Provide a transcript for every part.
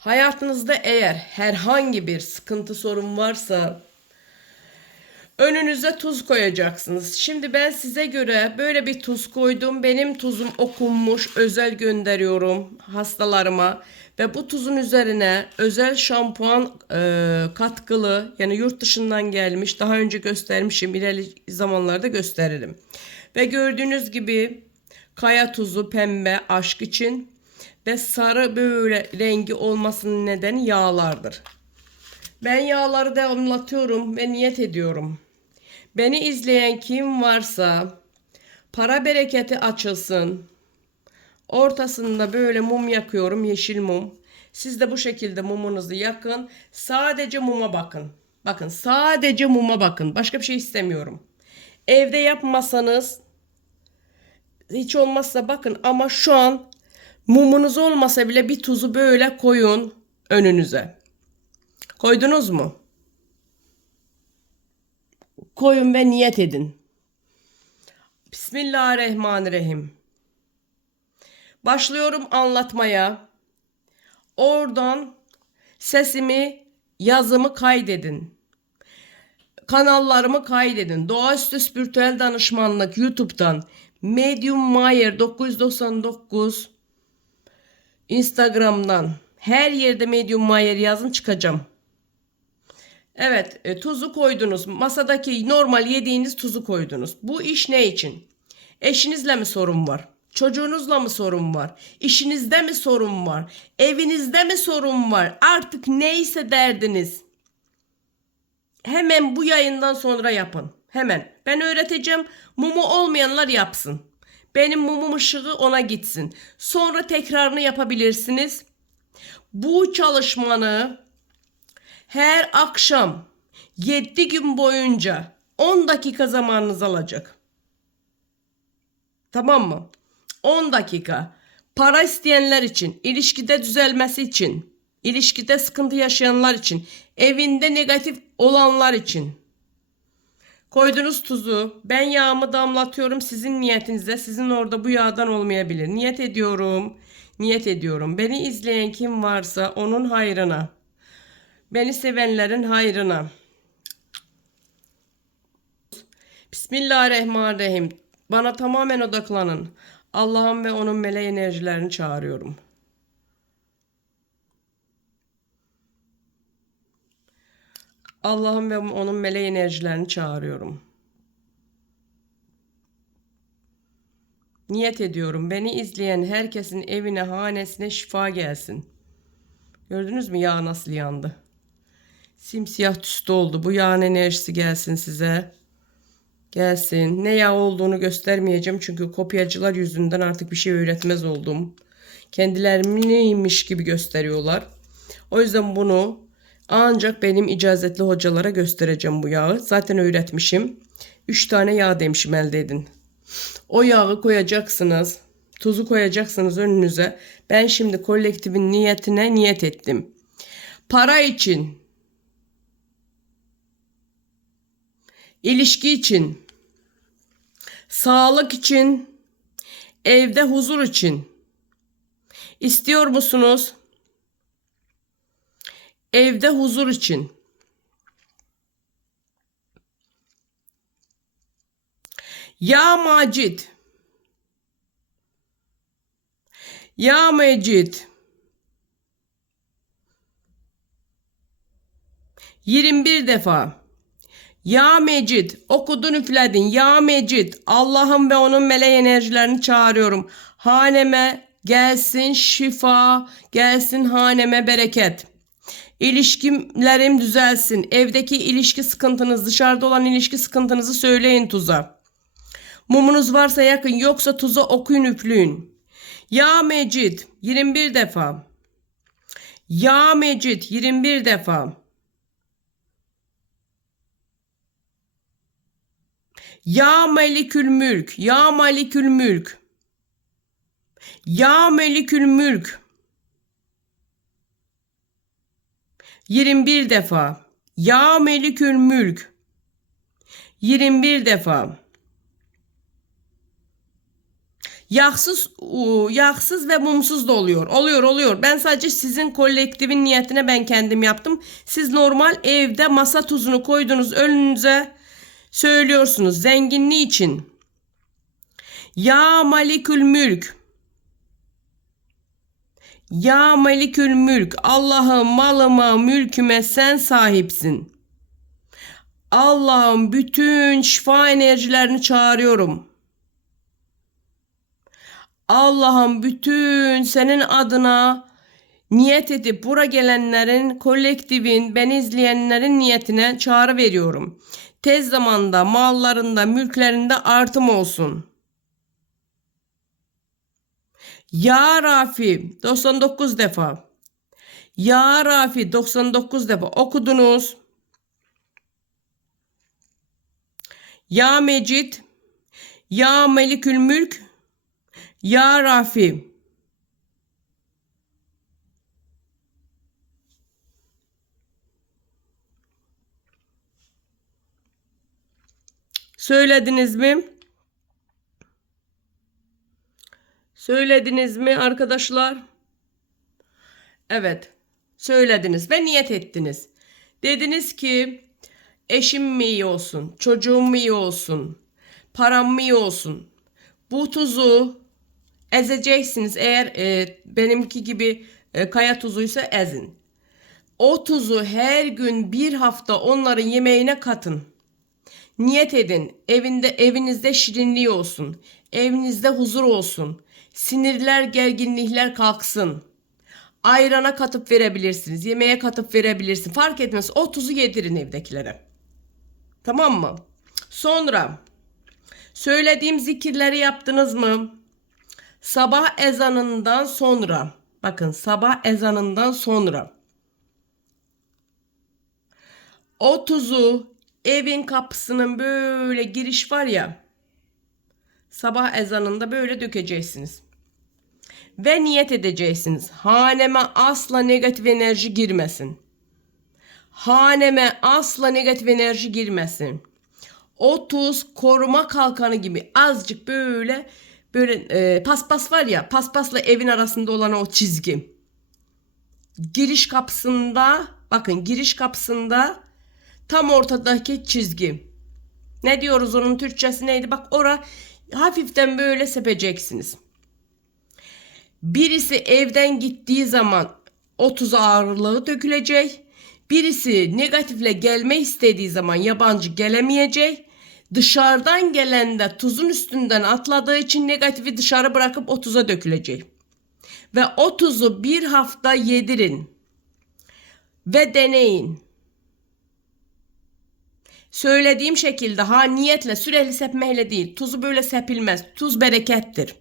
Hayatınızda eğer herhangi bir sıkıntı sorun varsa önünüze tuz koyacaksınız. Şimdi ben size göre böyle bir tuz koydum. Benim tuzum okunmuş, özel gönderiyorum hastalarıma ve bu tuzun üzerine özel şampuan e, katkılı yani yurt dışından gelmiş. Daha önce göstermişim, ileri zamanlarda gösteririm. Ve gördüğünüz gibi kaya tuzu pembe aşk için ve sarı böyle rengi olmasının nedeni yağlardır. Ben yağları damlatıyorum ve niyet ediyorum. Beni izleyen kim varsa para bereketi açılsın. Ortasında böyle mum yakıyorum yeşil mum. Siz de bu şekilde mumunuzu yakın. Sadece muma bakın. Bakın sadece muma bakın. Başka bir şey istemiyorum. Evde yapmasanız hiç olmazsa bakın ama şu an mumunuz olmasa bile bir tuzu böyle koyun önünüze. Koydunuz mu? Koyun ve niyet edin. Bismillahirrahmanirrahim. Başlıyorum anlatmaya. Oradan sesimi, yazımı kaydedin. Kanallarımı kaydedin. Doğaüstü Spiritüel Danışmanlık YouTube'dan Medium Mayer 999 Instagram'dan her yerde Medium Mayer yazın çıkacağım. Evet, e, tuzu koydunuz. Masadaki normal yediğiniz tuzu koydunuz. Bu iş ne için? Eşinizle mi sorun var? Çocuğunuzla mı sorun var? İşinizde mi sorun var? Evinizde mi sorun var? Artık neyse derdiniz. Hemen bu yayından sonra yapın. Hemen. Ben öğreteceğim. Mumu olmayanlar yapsın. Benim mumum ışığı ona gitsin. Sonra tekrarını yapabilirsiniz. Bu çalışmanı her akşam 7 gün boyunca 10 dakika zamanınız alacak. Tamam mı? 10 dakika. Para isteyenler için, ilişkide düzelmesi için, ilişkide sıkıntı yaşayanlar için, evinde negatif olanlar için. Koydunuz tuzu. Ben yağımı damlatıyorum sizin niyetinize. Sizin orada bu yağdan olmayabilir. Niyet ediyorum. Niyet ediyorum. Beni izleyen kim varsa onun hayrına. Beni sevenlerin hayrına. Bismillahirrahmanirrahim. Bana tamamen odaklanın. Allah'ın ve onun meleği enerjilerini çağırıyorum. Allah'ın ve onun meleği enerjilerini çağırıyorum. Niyet ediyorum. Beni izleyen herkesin evine, hanesine şifa gelsin. Gördünüz mü yağ nasıl yandı? Simsiyah tüstü oldu. Bu yağın enerjisi gelsin size. Gelsin. Ne yağ olduğunu göstermeyeceğim. Çünkü kopyacılar yüzünden artık bir şey öğretmez oldum. Kendilerini neymiş gibi gösteriyorlar. O yüzden bunu ancak benim icazetli hocalara göstereceğim bu yağı. Zaten öğretmişim. 3 tane yağ demişim elde edin. O yağı koyacaksınız. Tuzu koyacaksınız önünüze. Ben şimdi kolektifin niyetine niyet ettim. Para için, ilişki için, sağlık için, evde huzur için. İstiyor musunuz? Evde huzur için. Ya Macit. Ya Mecid. 21 defa. Ya Mecid okudun üfledin. Ya Mecid Allah'ım ve onun meleği enerjilerini çağırıyorum. Haneme gelsin şifa, gelsin haneme bereket. İlişkilerim düzelsin. Evdeki ilişki sıkıntınız, dışarıda olan ilişki sıkıntınızı söyleyin tuza. Mumunuz varsa yakın, yoksa tuza okuyun üflüyün. Ya Mecid 21 defa. Ya Mecid 21 defa. Ya Melikül Mülk, Ya Malikül Mülk. Ya Melikül Mülk. 21 defa. Ya Melikül Mülk. 21 defa. Yağsız, u, yağsız ve mumsuz da oluyor. Oluyor, oluyor. Ben sadece sizin kolektifin niyetine ben kendim yaptım. Siz normal evde masa tuzunu koydunuz önünüze söylüyorsunuz zenginliği için. Ya Malikül Mülk. Ya Malikül Mülk. Allah'ım malıma, mülküme sen sahipsin. Allah'ım bütün şifa enerjilerini çağırıyorum. Allah'ım bütün senin adına niyet edip bura gelenlerin, kolektifin, beni izleyenlerin niyetine çağrı veriyorum. Tez zamanda mallarında, mülklerinde artım olsun. Ya Rafi 99 defa. Ya Rafi 99 defa okudunuz. Ya Mecid, Ya Melikül Mülk, Ya Rafi. Söylediniz mi? Söylediniz mi arkadaşlar? Evet. Söylediniz ve niyet ettiniz. Dediniz ki eşim mi iyi olsun, çocuğum mu iyi olsun, param mı iyi olsun. Bu tuzu ezeceksiniz. Eğer e, benimki gibi e, kaya tuzuysa ezin. O tuzu her gün bir hafta onların yemeğine katın. Niyet edin. Evinde evinizde şirinliği olsun. Evinizde huzur olsun. Sinirler, gerginlikler kalksın. Ayrana katıp verebilirsiniz. Yemeğe katıp verebilirsiniz. Fark etmez. O tuzu yedirin evdekilere. Tamam mı? Sonra söylediğim zikirleri yaptınız mı? Sabah ezanından sonra. Bakın sabah ezanından sonra. O tuzu evin kapısının böyle giriş var ya. Sabah ezanında böyle dökeceksiniz. Ve niyet edeceksiniz. Haneme asla negatif enerji girmesin. Haneme asla negatif enerji girmesin. O tuz koruma kalkanı gibi azıcık böyle böyle e, paspas var ya paspasla evin arasında olan o çizgi. Giriş kapısında bakın giriş kapısında tam ortadaki çizgi. Ne diyoruz onun Türkçesi neydi? Bak ora hafiften böyle sepeceksiniz. Birisi evden gittiği zaman 30 ağırlığı dökülecek. Birisi negatifle gelme istediği zaman yabancı gelemeyecek. Dışarıdan gelen de tuzun üstünden atladığı için negatifi dışarı bırakıp 30'a dökülecek. Ve o tuzu bir hafta yedirin. Ve deneyin. Söylediğim şekilde ha niyetle süreli sepmeyle değil. Tuzu böyle sepilmez. Tuz berekettir.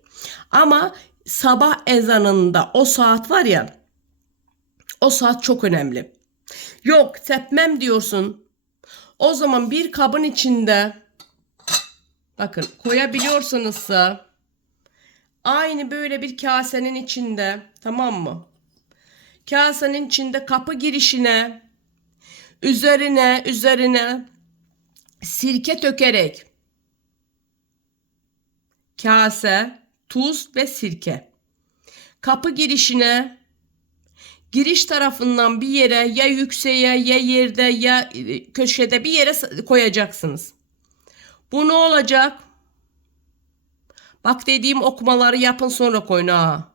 Ama sabah ezanında o saat var ya o saat çok önemli. Yok sepmem diyorsun. O zaman bir kabın içinde bakın koyabiliyorsanızsa aynı böyle bir kasenin içinde tamam mı? Kasenin içinde kapı girişine üzerine üzerine sirke tökerek kase, tuz ve sirke. Kapı girişine giriş tarafından bir yere ya yükseğe ya yerde ya köşede bir yere koyacaksınız. Bu ne olacak? Bak dediğim okumaları yapın sonra koyun ha.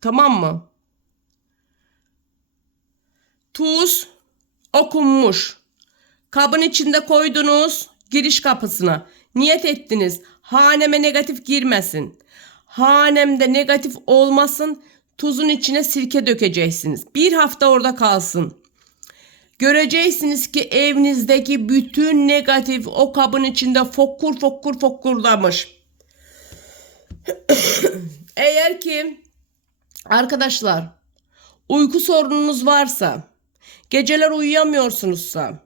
Tamam mı? Tuz okunmuş. Kabın içinde koydunuz giriş kapısına. Niyet ettiniz. Haneme negatif girmesin. Hanemde negatif olmasın. Tuzun içine sirke dökeceksiniz. Bir hafta orada kalsın. Göreceksiniz ki evinizdeki bütün negatif o kabın içinde fokur fokur fokurdamış. Eğer ki Arkadaşlar uyku sorununuz varsa geceler uyuyamıyorsunuzsa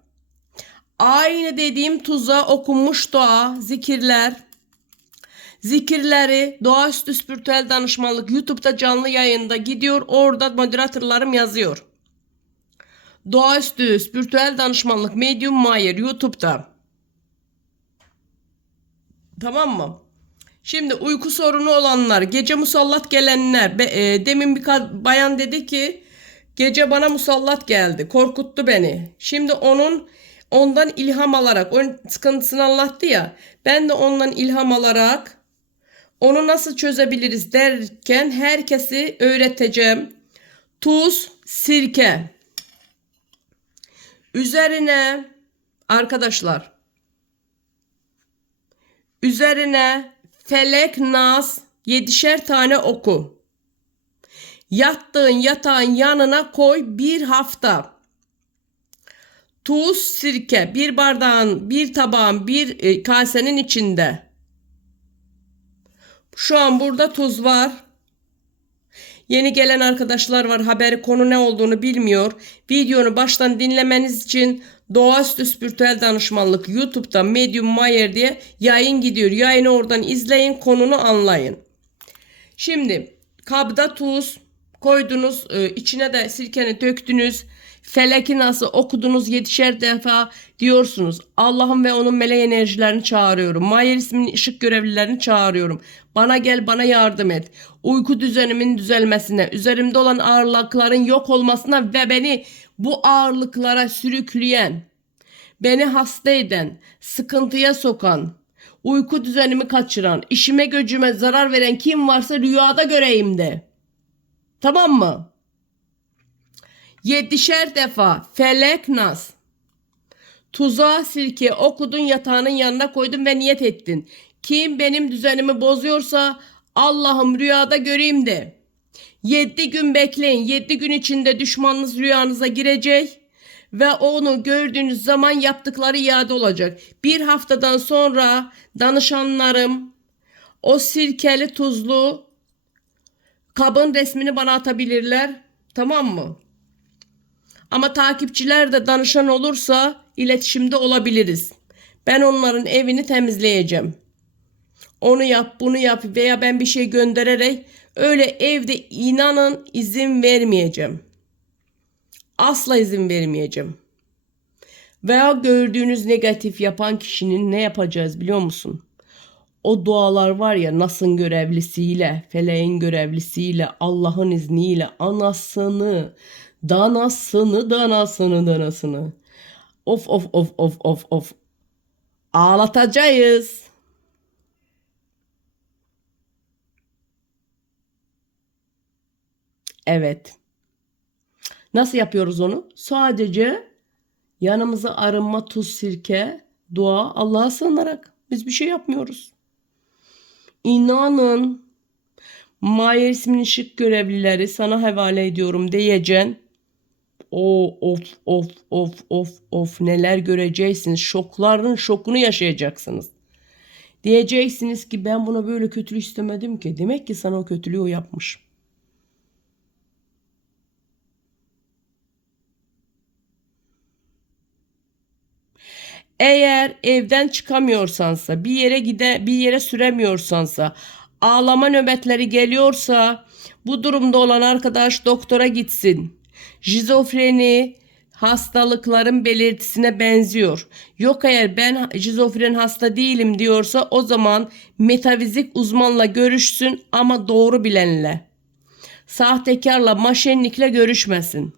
aynı dediğim tuza okunmuş dua zikirler Zikirleri Doğaüstü Spiritüel Danışmanlık YouTube'da canlı yayında gidiyor. Orada moderatörlerim yazıyor. Doğaüstü Spiritüel Danışmanlık Medium Mayer YouTube'da. Tamam mı? Şimdi uyku sorunu olanlar, gece musallat gelenler, be- e, demin bir bayan dedi ki gece bana musallat geldi, korkuttu beni. Şimdi onun ondan ilham alarak, onun sıkıntısını anlattı ya, ben de ondan ilham alarak onu nasıl çözebiliriz derken herkesi öğreteceğim. Tuz, sirke. Üzerine arkadaşlar Üzerine felek nas yedişer tane oku. Yattığın yatağın yanına koy bir hafta. Tuz, sirke bir bardağın, bir tabağın, bir e, kasenin içinde. Şu an burada tuz var. Yeni gelen arkadaşlar var haberi konu ne olduğunu bilmiyor. Videonu baştan dinlemeniz için Doğaüstü Spiritüel Danışmanlık YouTube'da Medium Mayer diye yayın gidiyor. Yayını oradan izleyin konunu anlayın. Şimdi kabda tuz koydunuz e, içine de sirkeni döktünüz. Feleki nasıl okudunuz yetişer defa diyorsunuz. Allah'ın ve onun meleği enerjilerini çağırıyorum. Mayer isminin ışık görevlilerini çağırıyorum. Bana gel bana yardım et. Uyku düzenimin düzelmesine, üzerimde olan ağırlıkların yok olmasına ve beni bu ağırlıklara sürükleyen, beni hasta eden, sıkıntıya sokan, uyku düzenimi kaçıran, işime gücüme zarar veren kim varsa rüyada göreyim de. Tamam mı? Yedişer defa felek nas. Tuzağa sirke okudun yatağının yanına koydun ve niyet ettin. Kim benim düzenimi bozuyorsa Allah'ım rüyada göreyim de. Yedi gün bekleyin. Yedi gün içinde düşmanınız rüyanıza girecek ve onu gördüğünüz zaman yaptıkları iade olacak. Bir haftadan sonra danışanlarım o sirkeli tuzlu kabın resmini bana atabilirler. Tamam mı? Ama takipçiler de danışan olursa iletişimde olabiliriz. Ben onların evini temizleyeceğim. Onu yap, bunu yap veya ben bir şey göndererek öyle evde inanın izin vermeyeceğim. Asla izin vermeyeceğim. Veya gördüğünüz negatif yapan kişinin ne yapacağız biliyor musun? O dualar var ya Nas'ın görevlisiyle, feleğin görevlisiyle, Allah'ın izniyle anasını, danasını, danasını, danasını. Of of of of of of. Ağlatacağız. Evet. Nasıl yapıyoruz onu? Sadece yanımıza arınma, tuz, sirke, dua, Allah'a sığınarak. Biz bir şey yapmıyoruz. İnanın Mayer isminin şık görevlileri sana havale ediyorum diyeceksin. O of of of of of neler göreceksiniz. Şokların şokunu yaşayacaksınız. Diyeceksiniz ki ben buna böyle kötülük istemedim ki. Demek ki sana o kötülüğü o yapmış. Eğer evden çıkamıyorsansa, bir yere gide, bir yere süremiyorsansa, ağlama nöbetleri geliyorsa, bu durumda olan arkadaş doktora gitsin. Şizofreni hastalıkların belirtisine benziyor. Yok eğer ben şizofren hasta değilim diyorsa o zaman metafizik uzmanla görüşsün ama doğru bilenle. Sahtekarla, maşenlikle görüşmesin.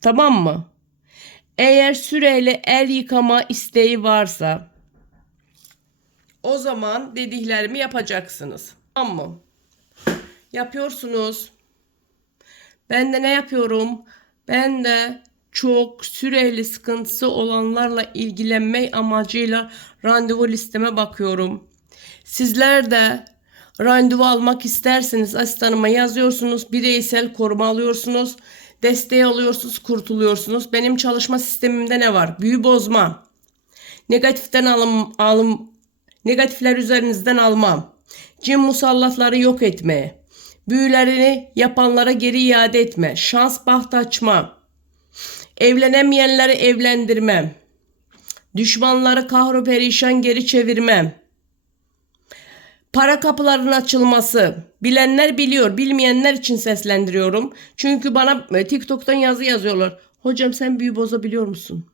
Tamam mı? Eğer süreyle el yıkama isteği varsa o zaman dediklerimi yapacaksınız. Tamam mı? Yapıyorsunuz. Ben de ne yapıyorum? Ben de çok süreli sıkıntısı olanlarla ilgilenmek amacıyla randevu listeme bakıyorum. Sizler de randevu almak isterseniz asistanıma yazıyorsunuz. Bireysel koruma alıyorsunuz. Desteği alıyorsunuz, kurtuluyorsunuz. Benim çalışma sistemimde ne var? Büyü bozma. Negatiften alım, alım negatifler üzerinizden almam. Cin musallatları yok etme. Büyülerini yapanlara geri iade etme. Şans baht açma. Evlenemeyenleri evlendirmem. Düşmanları kahru perişan geri çevirmem. Para kapılarının açılması. Bilenler biliyor, bilmeyenler için seslendiriyorum. Çünkü bana e, TikTok'tan yazı yazıyorlar. Hocam sen büyü bozabiliyor musun?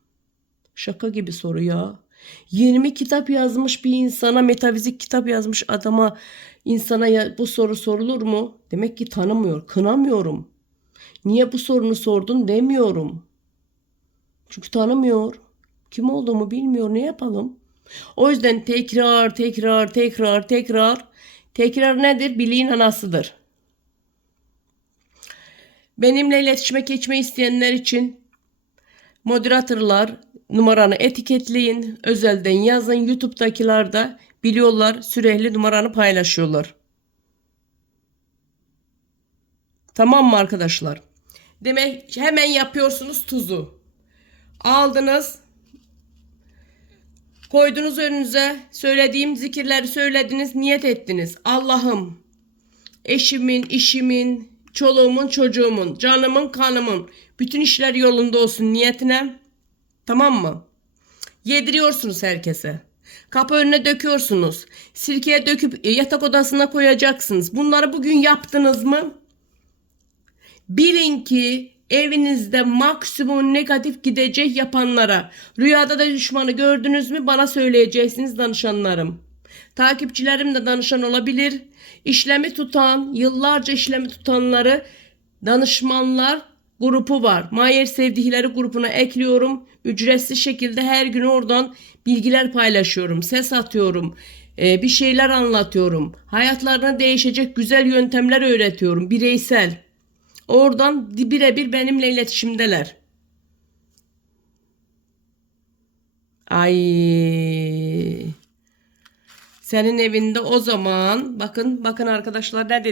Şaka gibi soru ya. 20 kitap yazmış bir insana, metafizik kitap yazmış adama insana ya- bu soru sorulur mu? Demek ki tanımıyor, kınamıyorum. Niye bu sorunu sordun demiyorum. Çünkü tanımıyor. Kim olduğumu bilmiyor. Ne yapalım? O yüzden tekrar, tekrar, tekrar, tekrar. Tekrar nedir? Biliğin anasıdır. Benimle iletişime geçmeyi isteyenler için moderatörler numaranı etiketleyin. Özelden yazın. YouTube'dakiler de biliyorlar. Sürekli numaranı paylaşıyorlar. Tamam mı arkadaşlar? Demek hemen yapıyorsunuz tuzu. Aldınız. Koydunuz önünüze. Söylediğim zikirleri söylediniz. Niyet ettiniz. Allah'ım eşimin, işimin, çoluğumun, çocuğumun, canımın, kanımın bütün işler yolunda olsun niyetine. Tamam mı? Yediriyorsunuz herkese. Kapı önüne döküyorsunuz. Sirkeye döküp e, yatak odasına koyacaksınız. Bunları bugün yaptınız mı? Bilin ki evinizde maksimum negatif gidecek yapanlara. Rüyada da düşmanı gördünüz mü bana söyleyeceksiniz danışanlarım. Takipçilerim de danışan olabilir. İşlemi tutan, yıllarca işlemi tutanları danışmanlar grupu var. Mayer Sevdikleri grubuna ekliyorum. Ücretsiz şekilde her gün oradan bilgiler paylaşıyorum. Ses atıyorum. Ee, bir şeyler anlatıyorum. Hayatlarına değişecek güzel yöntemler öğretiyorum. Bireysel. Oradan birebir benimle iletişimdeler. Ay. Senin evinde o zaman bakın bakın arkadaşlar ne dedi?